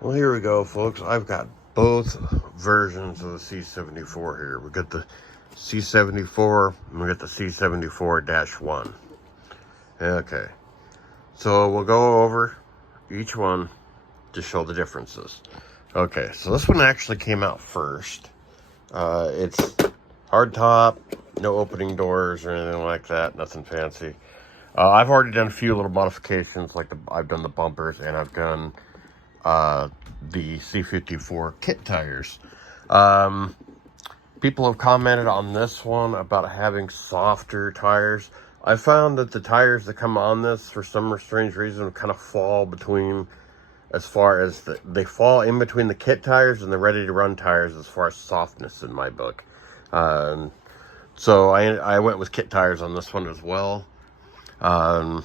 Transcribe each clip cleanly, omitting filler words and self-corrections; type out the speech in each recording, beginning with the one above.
Well, here we go, folks. I've got both versions of the C74 here. We got the C74 and we got the C74-1. Okay, so we'll go over each one to show the differences. Okay, so this one actually came out first. It's hard top, no opening doors or anything like that, nothing fancy. I've already done a few little modifications, like I've done the bumpers and I've done the C54 kit tires. People have commented on this one about having softer tires. I found that the tires that come on this, for some strange reason, kind of fall between, as far as they fall in between the kit tires and the ready-to-run tires as far as softness in my book. So I went with kit tires on this one as well. And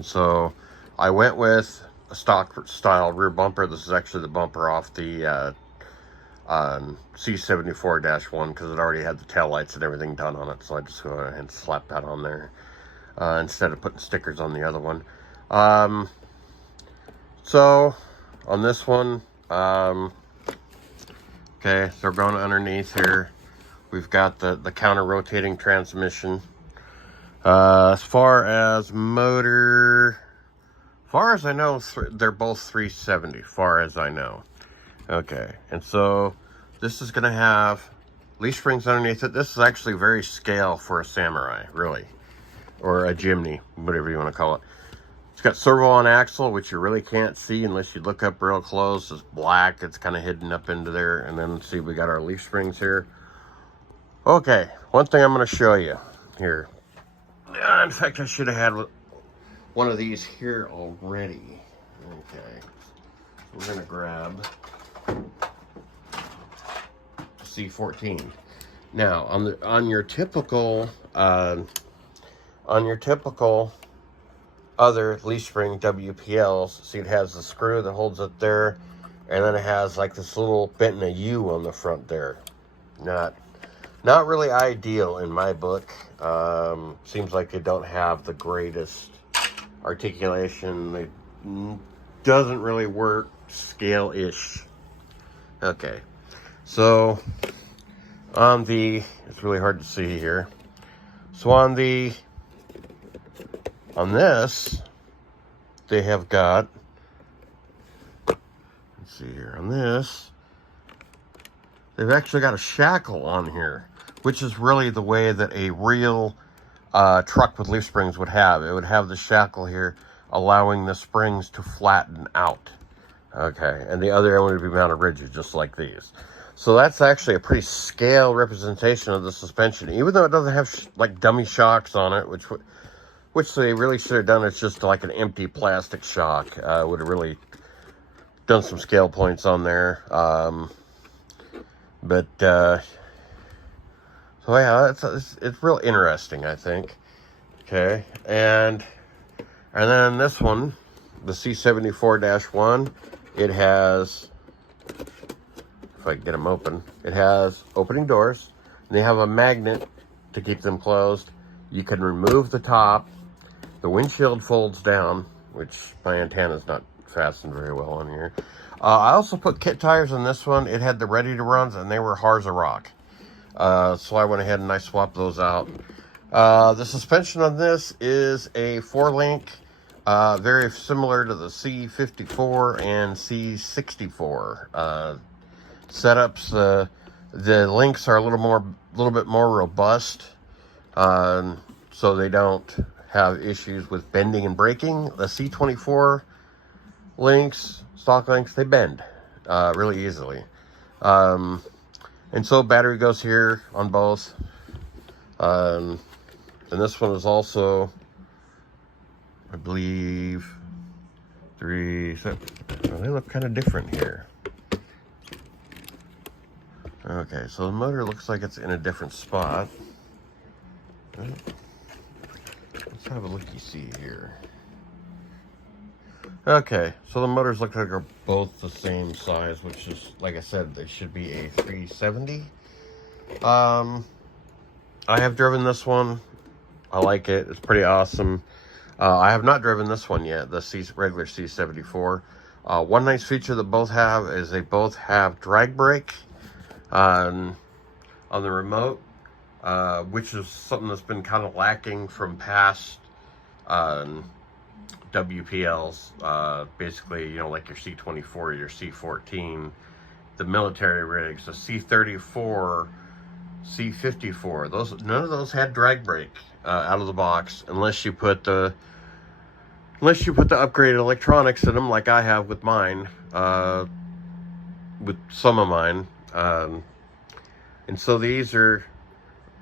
so I went with a stock style rear bumper. This is actually the bumper off the C74-1 because it already had the taillights and everything done on it. So I just go ahead and slap that on there instead of putting stickers on the other one. So on this one, okay, so we're going underneath here. We've got the counter rotating transmission. As far as motor, far as I know, they're both 370, far as I know. Okay, and so this is going to have leaf springs underneath it. This is actually very scale for a Samurai, really, or a Jimny, whatever you want to call it. It's got servo on axle, which you really can't see unless you look up real close. It's black. It's kind of hidden up into there. And then see, we got our leaf springs here. Okay, one thing I'm going to show you here. In fact, I should have had one of these here already. Okay, we're going to grab C14. Now, on your typical other leaf spring WPLs, see, it has the screw that holds it there, and then it has like this little bent in a U on the front there. Not really ideal in my book. Seems like they don't have the greatest articulation. It doesn't really work scale-ish. Okay, so on the, it's really hard to see here. So on this, they have got, let's see here, on this, they've actually got a shackle on here, which is really the way that a real truck with leaf springs would have. It would have the shackle here, allowing the springs to flatten out. Okay, and the other end would be mounted rigid, just like these. So that's actually a pretty scale representation of the suspension, even though it doesn't have like dummy shocks on it, which they really should have done. It's just like an empty plastic shock. Would have really done some scale points on there. So yeah, it's real interesting, I think. Okay, and then this one, the C74-1, it has, if I can get them open, it has opening doors, and they have a magnet to keep them closed. You can remove the top. The windshield folds down, which my antenna is not fastened very well on here. I also put kit tires on this one. It had the ready to runs, and they were hard as a rock. So I went ahead and I swapped those out. The suspension on this is a 4-link, very similar to the C54 and C64 setups. The links are a little bit more robust, so they don't have issues with bending and breaking. The C24 links, stock links, they bend really easily. And so battery goes here on both. And this one is also, I believe, they look kind of different here. Okay, so the motor looks like it's in a different spot. Let's have a looky-see here. Okay, so the motors look like they're both the same size, which is, like I said, they should be a 370. I have driven this one. I like it. It's pretty awesome. I have not driven this one yet, the regular C74. One nice feature that both have is they both have drag brake on the remote, which is something that's been kind of lacking from past WPLs. Basically, you know, like your C24, your C14, the military rigs, the C34, C54. None of those had drag brake out of the box, unless you put the upgraded electronics in them, like I have with mine, with some of mine. And so these are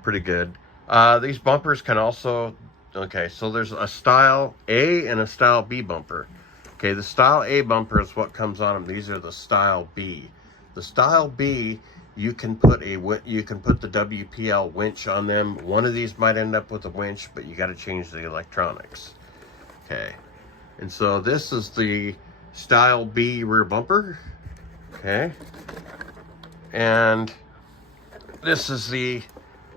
pretty good. These bumpers can also, okay, so there's a style A and a style B bumper. Okay, the style A bumper is what comes on them. These are the style B. The style B, you can put the WPL winch on them. One of these might end up with a winch, but you got to change the electronics. Okay, and so this is the style B rear bumper. Okay, and this is the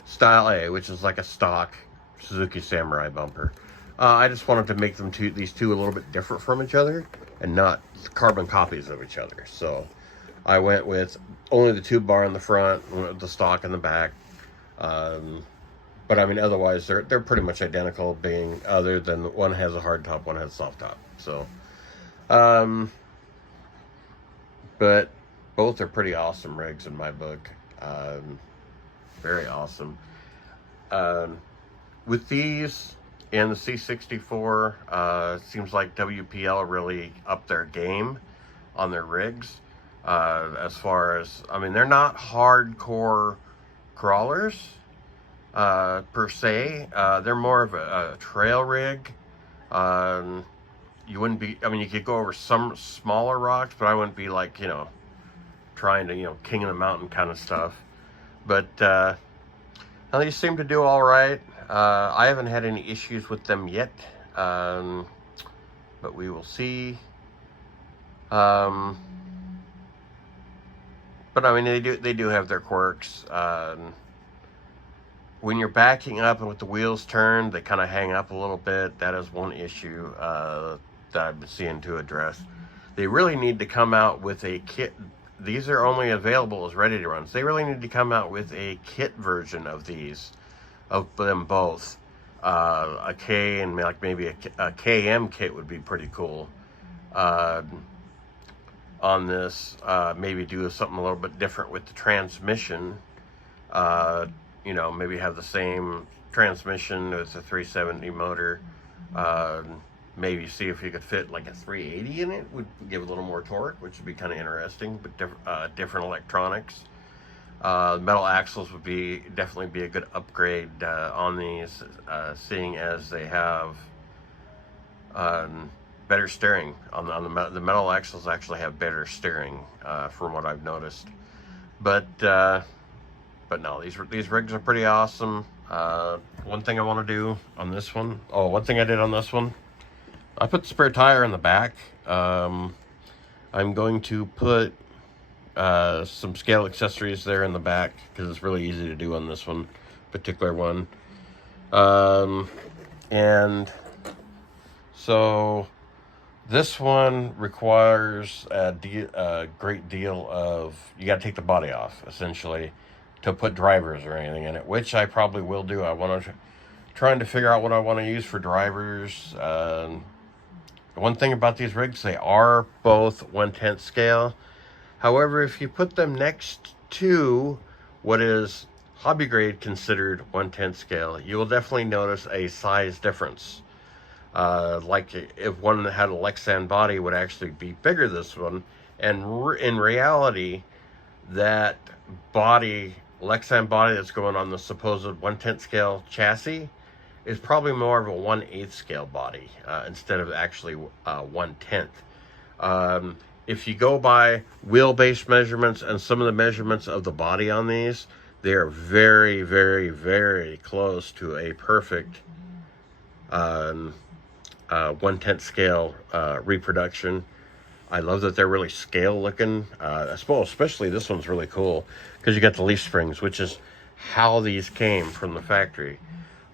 style A, which is like a stock Suzuki Samurai bumper. I just wanted to make these two a little bit different from each other and not carbon copies of each other. So I went with only the tube bar in the front, with the stock in the back. But I mean, otherwise they're pretty much identical, being other than one has a hard top, one has a soft top. So, but both are pretty awesome rigs in my book. Very awesome. With these and the C64, seems like WPL really upped their game on their rigs. As far as, I mean, they're not hardcore crawlers per se. They're more of a trail rig. You wouldn't be, I mean, you could go over some smaller rocks, but I wouldn't be like, you know, trying to, you know, king of the mountain kind of stuff. But these seem to do all right. I haven't had any issues with them yet, but we will see. But I mean, they do have their quirks. When you're backing up and with the wheels turned, they kind of hang up a little bit. That is one issue that I've been seeing to address. They really need to come out with a kit. These are only available as ready to runs. They really need to come out with a kit version of these, of them both. A K and like maybe a KM kit would be pretty cool. On this, maybe do something a little bit different with the transmission. You know, maybe have the same transmission with a 370 motor. Maybe see if you could fit like a 380 in it, would give a little more torque, which would be kind of interesting, but different electronics. Metal axles would definitely be a good upgrade on these, seeing as they have better steering. On the metal axles actually have better steering, from what I've noticed. But no, these rigs are pretty awesome. One thing I want to do on this one, one thing I did on this one, I put the spare tire in the back. I'm going to put some scale accessories there in the back because it's really easy to do on this particular one. And so this one requires a great deal of, you got to take the body off essentially to put drivers or anything in it, which I probably will do. I want to trying to figure out what I want to use for drivers. One thing about these rigs, they are both 1/10 scale. However, if you put them next to what is hobby grade considered 1/10 scale, you will definitely notice a size difference. Like if one that had a Lexan body would actually be bigger than this one, and in reality, that body, Lexan body that's going on the supposed 1/10 scale chassis, is probably more of a 1/8 scale body instead of actually 1/10. If you go by wheelbase measurements and some of the measurements of the body on these, they are very, very, very close to a perfect 1/10 scale reproduction. I love that they're really scale looking. I suppose especially this one's really cool because you got the leaf springs, which is how these came from the factory.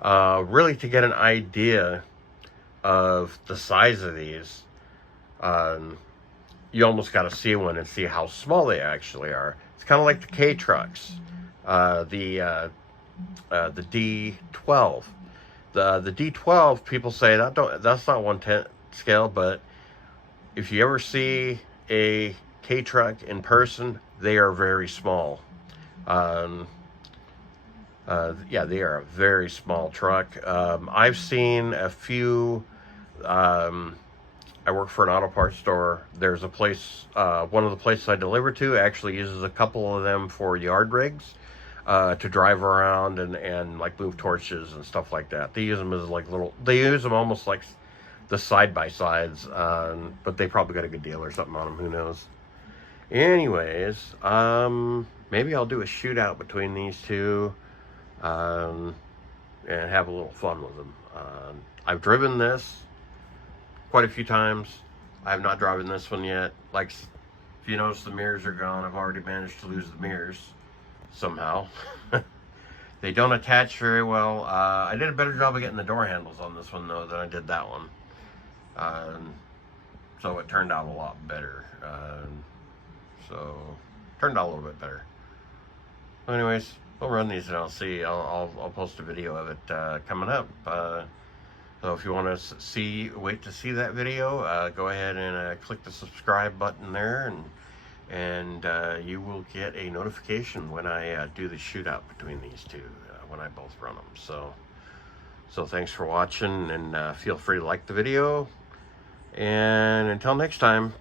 Really to get an idea of the size of these, you almost got to see one and see how small they actually are. It's kind of like the K trucks, the D12. The D12, people say that's not 1/10 scale, but if you ever see a K truck in person, they are very small. Yeah, they are a very small truck. I've seen a few. I work for an auto parts store. There's a place, one of the places I deliver to actually uses a couple of them for yard rigs, to drive around and like move torches and stuff like that. They use them as like they use them almost like the side-by-sides, but they probably got a good deal or something on them, who knows. Anyways, maybe I'll do a shootout between these two, and have a little fun with them. I've driven this quite a few times. I have not driven this one yet. Like, if you notice, the mirrors are gone. I've already managed to lose the mirrors somehow. They don't attach very well. I did a better job of getting the door handles on this one, though, than I did that one. So it turned out a lot better. Turned out a little bit better. Anyways, we'll run these and I'll post a video of it coming up. So if you want to wait to see that video, go ahead and click the subscribe button there, and you will get a notification when I do the shootout between these two, when I both run them. So thanks for watching, and feel free to like the video, and until next time.